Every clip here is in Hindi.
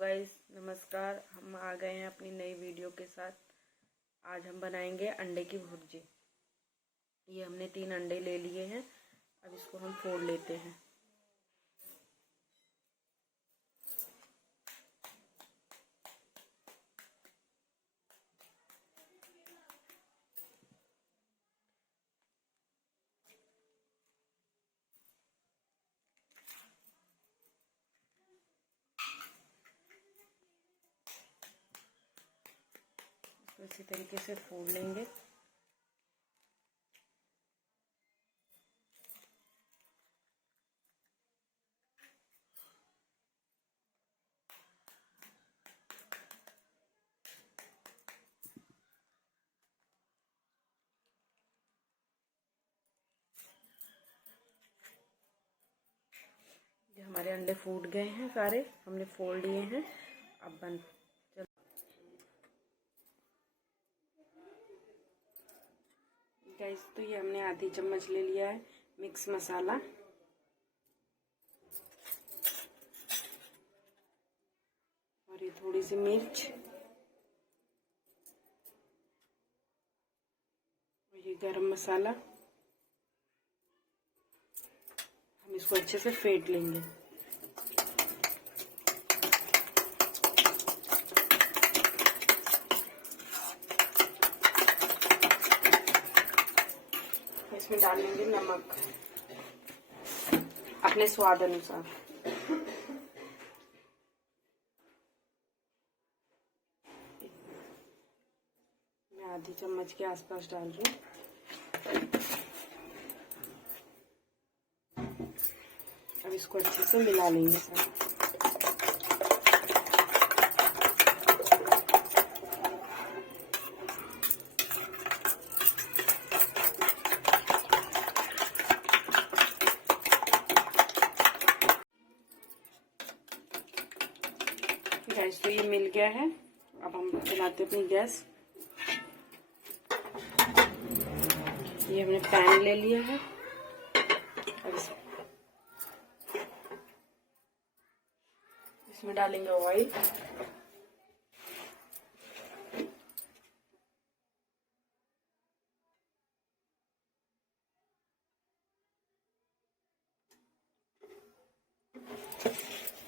गाइस, नमस्कार। हम आ गए हैं अपनी नई वीडियो के साथ। आज हम बनाएंगे अंडे की भुर्जी। ये हमने 3 अंडे ले लिए हैं। अब इसको हम फोड़ लेते हैं। इसी तरीके से फोड़ लेंगे। ये हमारे अंडे फूट गए हैं, सारे हमने फोड़ लिए हैं। अब बंद गाइस, तो ये हमने आधी चम्मच ले लिया है मिक्स मसाला। और ये थोड़ी सी मिर्च और ये गरम मसाला। हम इसको अच्छे से फेंट लेंगे। इसमें डाल लेंगे नमक अपने स्वाद अनुसार। मैं आधी चम्मच के आसपास डाल रही हूँ। अब इसको अच्छे से मिला लेंगे सब। गैस तो ये मिल गया है। अब हम चलाते अपनी गैस। ये हमने पैन ले लिया है। अब इसमें डालेंगे ऑयल।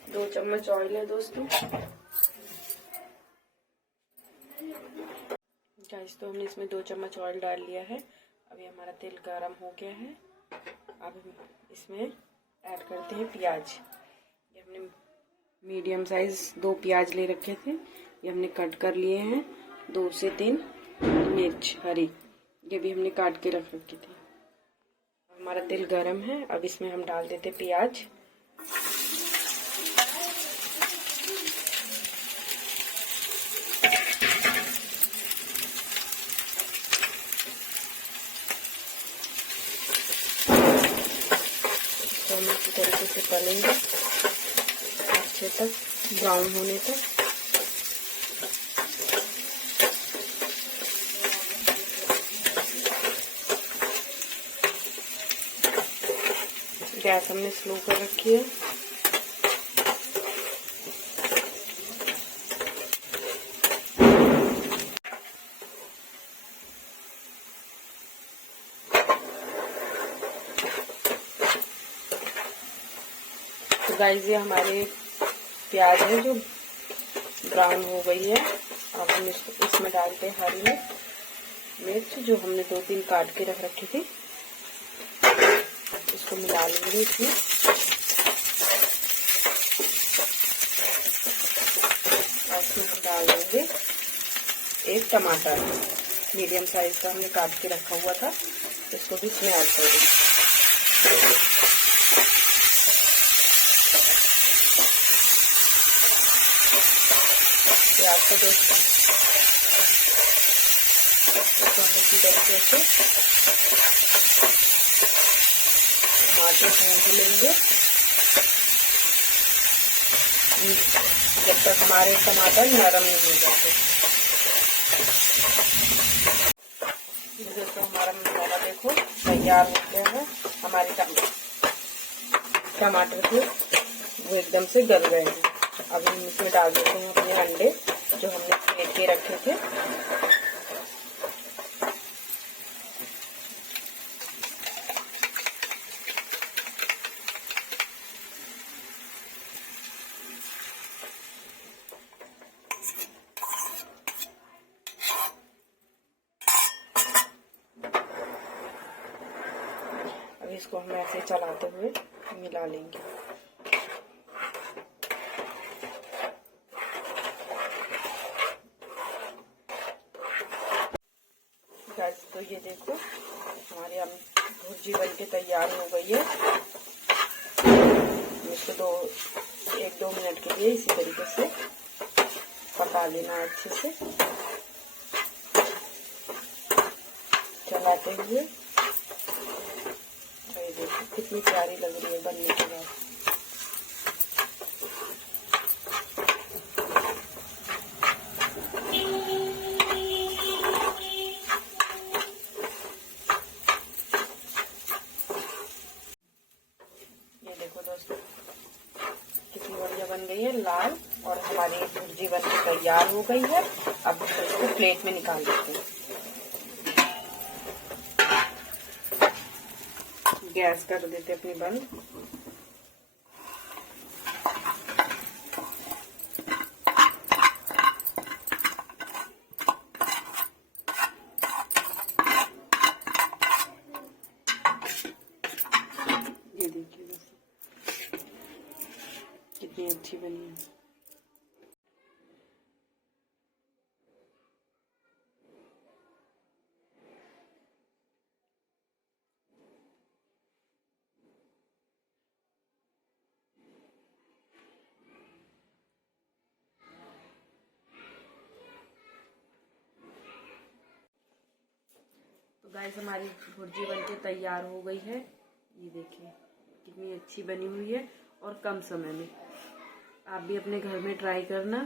दो चम्मच ऑयल है दोस्तों। गाइस, तो हमने इसमें 2 चम्मच ऑयल डाल लिया है। अभी हमारा तेल गरम हो गया है। अब इसमें ऐड करते हैं प्याज। ये हमने मीडियम साइज 2 प्याज ले रखे थे। ये हमने कट कर लिए हैं। 2 से 3 मिर्च हरी, ये भी हमने काट के रख रखी थी। हमारा तेल गरम है। अब इसमें हम डाल देते प्याज। हम इसी तरीके से तलेंगे अच्छे तक, ब्राउन होने तक। गैस हमने स्लो कर रखी है। तो गाइस, ये हमारे प्याज है जो ब्राउन हो गई है। अब हम इसमें डालते हैं हरी मिर्च जो हमने 2-3 काट के रख रखी थी। इसको मिला लेंगे इसमें। और इसमें हम डाल देंगे 1 टमाटर मीडियम साइज का हमने काट के रखा हुआ था। इसको भी इसमें ऐड कर देंगे। प्याज को दोस्तों इसको हम इसी तरीके से टमाटर भून लेंगे जब तक हमारे टमाटर नरम नहीं हो जाते। दोस्तों, हमारा मसाला देखो तैयार हो गया है। हमारे टमाटर थे वो एकदम से गल गए हैं। अब हम इसमें डाल देते हैं अपने अंडे जो हमने फेंट के रखे थे। अब इसको हम ऐसे चलाते हुए मिला लेंगे। गाइस तो ये देखो हमारी हम भुर्जी बन के तैयार हो गई है। इसको 1-2 मिनट के लिए इसी तरीके से पका लेना अच्छे से चलाते हुए। ये देखो कितनी प्यारी लग रही है बनने के बाद। ये देखो दोस्तों कितनी बढ़िया बन गई है, लाल, और हमारी भुर्जी बन के तैयार हो गई है। अब हम इसको प्लेट में निकाल देते हैं। गैस कर देते अपनी बंद। ये देखिए दोस्तों कितनी अच्छी बनी है। तो गाइस हमारी भुर्जी बनके तैयार हो गई है। ये देखिए कितनी अच्छी बनी हुई है और कम समय में। आप भी अपने घर में ट्राई करना।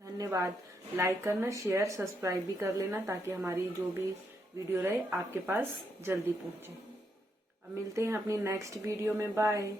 धन्यवाद। लाइक करना, शेयर, सब्सक्राइब भी कर लेना ताकि हमारी जो भी वीडियो रहे आपके पास जल्दी पहुंचे। अब मिलते हैं अपनी नेक्स्ट वीडियो में। बाय।